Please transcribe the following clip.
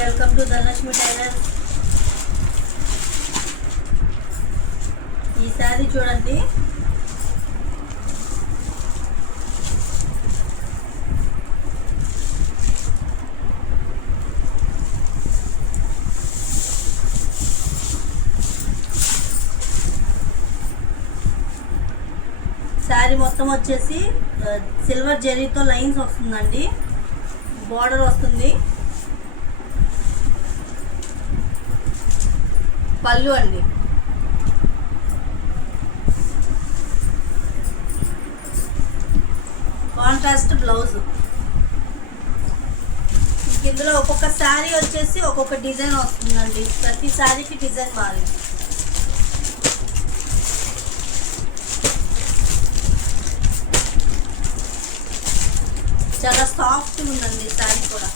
Welcome to Dhanalakshmi టైలర్స్. ఈ శారీ చూడండి, శారీ మొత్తం వచ్చేసి సిల్వర్ జెరీతో లైన్స్ వస్తుందండి. బార్డర్ వస్తుంది, పళ్ళు అండి. Contrast blouse. ఇందులో ఒక్కొక్క శారీ వచ్చేసి ఒక్కొక్క డిజైన్ వస్తుందండి. ప్రతి శారీకి డిజైన్ మారింది. చాలా సాఫ్ట్గా ఉందండి శారీ కూడా.